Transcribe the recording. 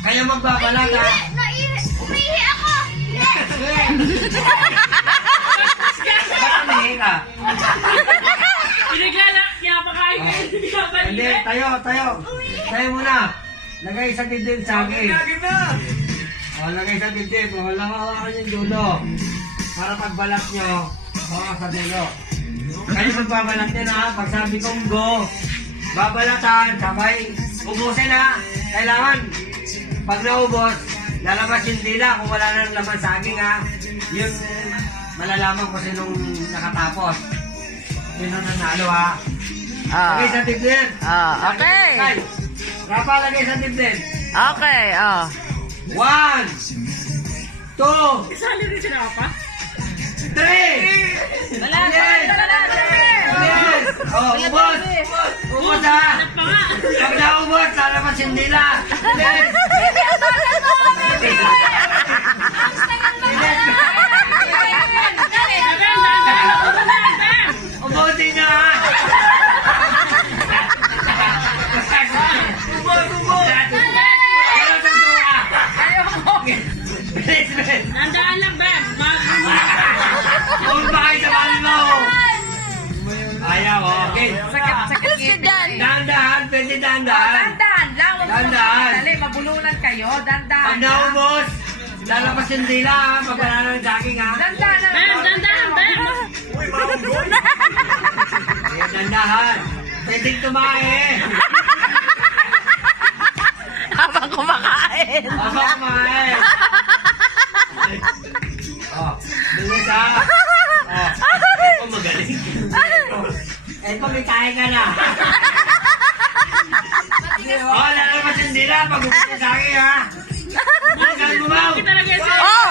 Kayo magbabalat ha. Umihi ako! Ba't umihi ka? Pinaglala, kaya pakain kayo. Hindi, tayo. Tayo muna. Lagay sa dibdib sa akin. Lagay sa dibdib. Hawakan yung dulo. Para pagbalat nyo, hawakan sa dulo. Kayo magbabalat din ha. Pag sabi kong go, babalatan, sabay, ubusin ha. Kailangan, pag naubos, lalabas yung dila. Kung wala nang laman saging ha, yun, malalaman ko sinong nakatapos. Sino nanalo ha. Lagay sa dibdib. Okay. Rapa, lagay sa dibdib. Okay, 1, 2, Isali rin sila pa? 3! Wala, Yes! Yes! Oh, ubos! Ubos ha! Pag naubos, lalabas yung dila! Yes! Ubusin nyo ha! Ubos! Pero sa tuwa! Bilis, bilis! Nandaan lang, Ben. Huwag ba kayo sa balo? Ayaw, okay. Sakit ka dyan. Dahan-dahan, pwede dahan-dahan. Dandan lang. Huwag mo Dandan. dali. Mabulunan kayo. Dandan. Pag naubos, lalabas yung dila ha. Pag wala nang saging ha. Dandan. Ben, dandaan, Ben. Ayan, dahan-dahan. Pwedeng tumain. Habang kumakain. Habang kumain. Oh, bilis ha. Oh, ito magaling. Ito, may kain ka na. Oh, lalabas yung dila. Pag ubos yung saging ha. Hanggang gumaw. Talaga siya. Oh!